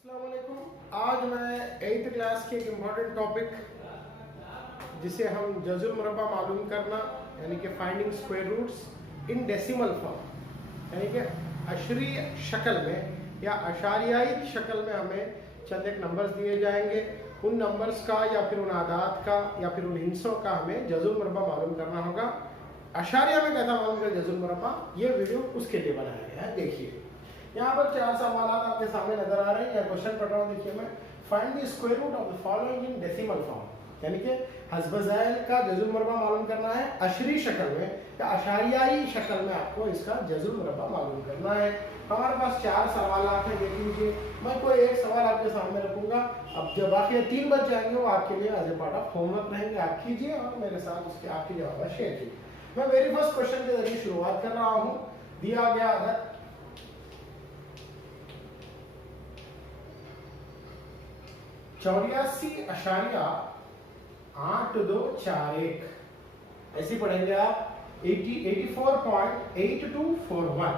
अस्सलाम वालेकुम। आज मैं 8th क्लास के एक इम्पॉर्टेंट टॉपिक जिसे हम जज़ुल मुरब्बा मालूम करना यानी कि finding square roots in decimal form यानी कि अशरी शक्ल में या अशारियाई शक्ल में हमें चंद एक नंबर्स दिए जाएंगे। उन नंबर्स का या फिर उन आदात का या फिर उन हिस्सों का हमें जज़ुल मुरब्बा मालूम करना होगा। अशारिया में कैसा मालूम कर जज़ुल मुरब्बा, ये वीडियो उसके लिए बनाया गया है। देखिए यहाँ पर 4 सवाल आपके सामने नजर आ रहे हैं या क्वेश्चन पढ़ रहा हूँ। देखिए मैं find the square root of the following in decimal form यानी कि हस्ब ज़ैल का जज़ुल मुरब्बा मालूम करना है अशरी शक्ल में या अशारियाई शक्ल में। आपको इसका जज़ुल मुरब्बा मालूम करना है। हमारे पास 4 सवाल हैं, देख लीजिए। मैं कोई एक सवाल आपके सामने रखूंगा। अब जब बाकी 3 बच जाएंगे वो आपके लिए as a part of homework रहेंगे, आप कीजिए और मेरे साथ उसके आपके जवाब शेयर कीजिए। मैं वेरी फर्स्ट क्वेश्चन के जरिए शुरुआत कर रहा हूँ। दिया गया अगर 84.8241 ऐसे पढ़ेंगे आप 84.8241।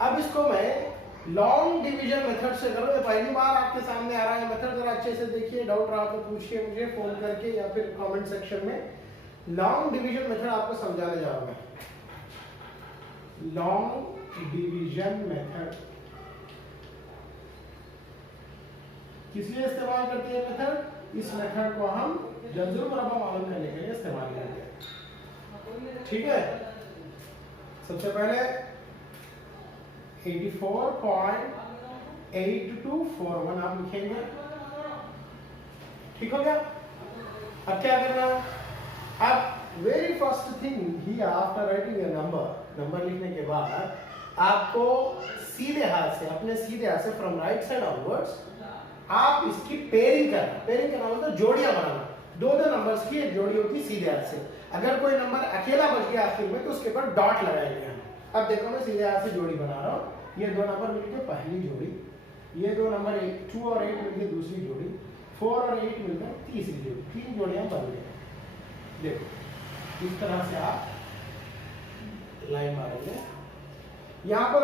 अब इसको मैं लॉन्ग डिवीजन मेथड से करूं। ये पहली बार आपके सामने आ रहा है मेथड, जरा अच्छे से देखिए। डाउट रहा तो पूछिए मुझे फोन करके या फिर कमेंट सेक्शन में। लॉन्ग डिवीजन मेथड आपको समझाने जा रहा हूं। लॉन्ग डिवीजन मेथड किस लिए इस्तेमाल करते हैं मेथड? इस मेथड को हम जज़ुल मुरब्बा मालूम करने के लिए इस्तेमाल करते हैं। ठीक है, सबसे पहले 84.8241 आप लिखेंगे। ठीक हो गया। अब क्या करना? अब very first thing he after writing a number लिखने के बाद आपको सीधे हाथ से, अपने सीधे हाथ से फ्रॉम राइट साइड ऑनवर्ड्स आप इसकी पेयरिंग करना मतलब जोड़ियां बनाना। दो नंबर्स की एक जोड़ी होती सीधे हाथ से। अगर कोई नंबर अकेला बच गया आखिर में तो उसके ऊपर डॉट लगाएंगे हम। अब देखो मैं सीधे हाथ से जोड़ी बना रहा हूँ। ये 2 नंबर मिलके पहली जोड़ी, ये 2 नंबर 2 और 8 मिलके दूसरी जोड़ी, 4 और 8 मिलकर तीसरी जोड़ी। 3 जोड़ियां बन गई। देखो इस तरह से आप लाइन मारेंगे। यहाँ पर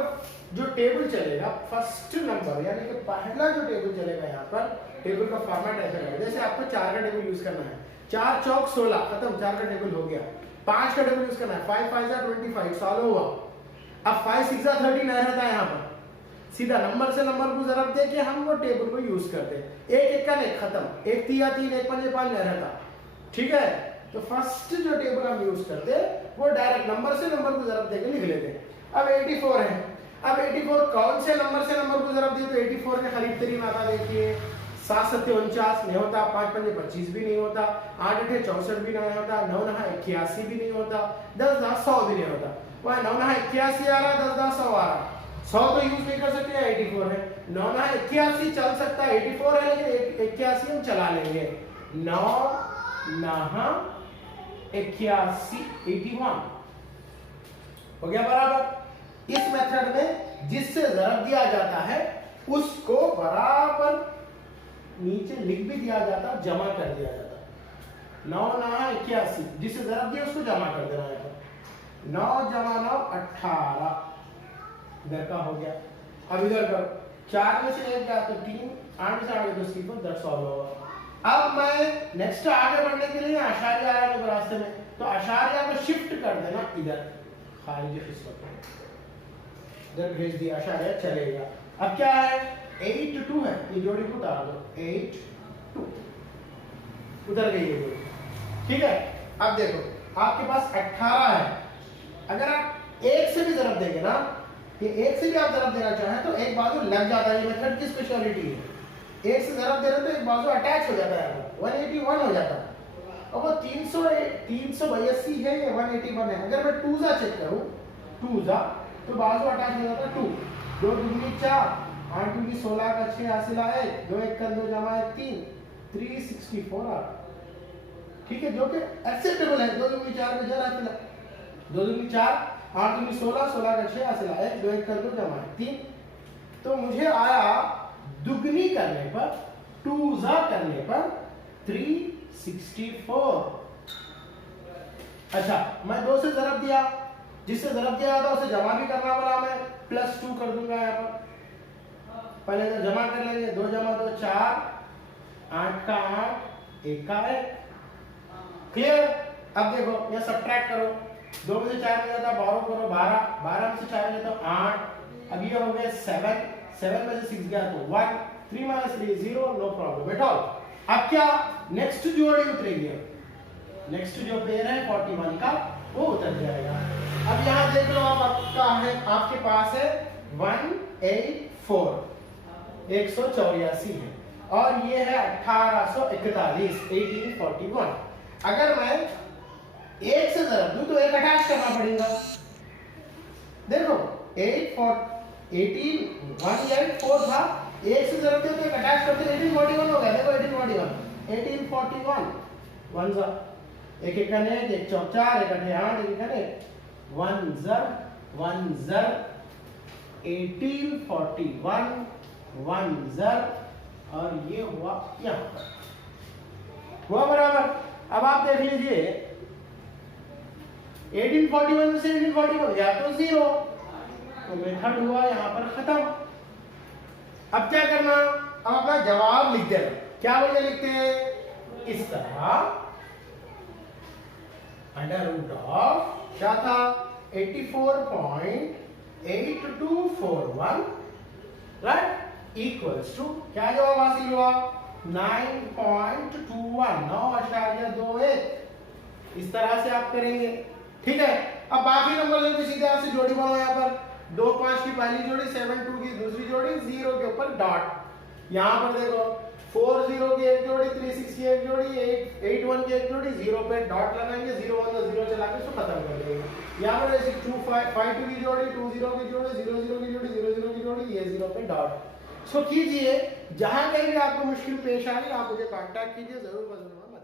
जो टेबल चलेगा फर्स्ट नंबर यानी कि पहला जो टेबल चलेगा, यहाँ पर टेबल का फॉर्मेट ऐसा रहेगा। जैसे आपको 4 का टेबल यूज करना है, 4 चौक 16 खत्म, 4 का टेबल हो गया। 5 का टेबल यूज करना है, 5 5 25 सॉल्व हुआ। अब 5 6 30 नहीं रहता है। यहाँ पर सीधा नंबर से नंबर को जरब दे के हम वो टेबल को यूज करते हैं। 1 1 का नहीं खत्म, 1 3 3 1 5 5 नहीं रहता। ठीक है, तो फर्स्ट जो टेबल हम यूज करते हैं वो डायरेक्ट नंबर से नंबर को जरब देके लिख लेते हैं। अब 84 है। अब 84 कौन से नंबर से नंबर को जरब दिए तो 84 के करीब तरीन आता। देखिए 7 7 49 नहीं होता, 5 5 25 भी नहीं होता, 8 8 64 भी नहीं होता, 9 9 81 भी नहीं होता, 10 10 100 भी नहीं होता। वह 9 9 81 आ रहा, 10 10 100 आ रहा। 100 तो यूज नहीं कर सकते, 84 है। 9 9 81 चल सकता है, 84 है लेकिन 81 हम चला लेंगे। 9 9 81 81 हो गया बराबर। इस मेथड में जिससे जरब दिया जाता है उसको बराबर नीचे लिख भी दिया जाता, जमा कर दिया जाता। 9 9 81 जिससे जरब दिया उसको जमा कर देना है। 9 जमा 9 18 इधर का हो गया। अब इधर करो, 4 में से 1 गया तो 3, 8 में से आगे तो 0, 10 सॉल्व होगा। अब मैं नेक्स्ट आगे बढ़ने के लिए अशारिया आया मेरे रास्ते में, तो अशारिया को शिफ्ट कर देना इधर, खारिज इधर भेज दिया, अशारिया चलेगा। अब क्या है 8 2 है, ये जोड़ी को उतार दो, 8 2 उधर गई ये जोड़ी। ठीक है, अब देखो आपके पास 18 है। अगर आप 1 से भी जरब देंगे ना, ये 1 से भी आप जरब देना चाहें तो एक बाजू लग जाता है। ये मेथड की स्पेशलिटी है। 1 से जरब दे रहे तो एक बाजू अटैच हो जाता है, 181 हो जाता है। और वो 382 है, ये 181 है। अगर मैं 2 चेक करूं, 2 तो बाजू अटैच हो जाता है। 2 2 दूनी 4, 8 दूनी 16 का 6 हासिल है, 2 1 का 2 जमा 1 3, 364 आ। ठीक है, जो कि एक्सेप्टेबल है। 2 दूनी 4 का 4 हासिल है, 2 दूनी 4, 8 दूनी 16, 16 का 6 हासिल है, 2 1 का 2 जमा 3। तो मुझे आया दुगनी करने पर, 2 करने पर 364। अच्छा, मैं 2 से जरब दिया, जिससे जरब दिया था उसे जमा भी करना पड़ा, मैं +2 कर दूंगा यहाँ पर। पहले तो जमा कर लेंगे, 2 जमा 2 4, 8 का 8, 1 का 1। क्लियर? अब देखो यहाँ सब्ट्रैक्ट करो, 2 में से 4 में जाता, बारो करो 12, 12 में से 4 में जाता 8, अब ये हो गया 7, 7 में से 6 गया तो 1, 3 minus 3 0, no problem at all. अब क्या नेक्स्ट जोड़ी उतरेगी, नेक्स्ट जो पेयर है 41 का वो उतर जाएगा। अब यहाँ देख लो आप, आपका है, आपके पास है 184, 184 है, और ये है 1841, 1841। अगर मैं 1 से ज़रब दूं तो 1 अटैच करना पड़ेगा। देखो 184 था, 1 से ज़रब दिया तो 1 अटैच करते 1841 हो गया। देखो 1841 1 ज़र, 1 1 कने 1 चौक 4, 1 अठे 8, 1 कने 1 ज़र 1841 1 ज़र, और ये हुआ यहाँ पर, हुआ बराबर। अब आप देख लीजिए 1841 में से 1841 गया तो 0, तो मेथड हुआ यहाँ पर खत्म। अब क्या करना, अब अपना जवाब लिख देना। क्या बोले लिखते हैं इस तरह, अंडर रूट ऑफ क्या था 84.8241, राइट, इक्वल्स टू क्या जवाब हासिल हुआ 9.21, 9.21। इस तरह से आप करेंगे, ठीक है। अब बाकी नंबर जो सीधे आपसे जोड़ी बनाओ, यहाँ पर 2 5 की पहली जोड़ी, 7 2 की दूसरी जोड़ी, 0 के ऊपर डॉट। यहाँ पर देखो 4 0 की एक जोड़ी, 3 6 की एक जोड़ी, 8 1 की एक जोड़ी, 0 पे डॉट लगाएंगे, 0 1 0 चला के इसको खत्म कर देंगे। यहाँ पर जैसे 2 5 2 की जोड़ी, 2 0 की जोड़ी, 0 0 की जोड़ी, 0 0 की जोड़ी, ये 0 पे डॉट। सो कीजिए, जहां कहीं भी आपको मुश्किल पेश आए आप मुझे कांटेक्ट कीजिए, जरूर बदलूंगा।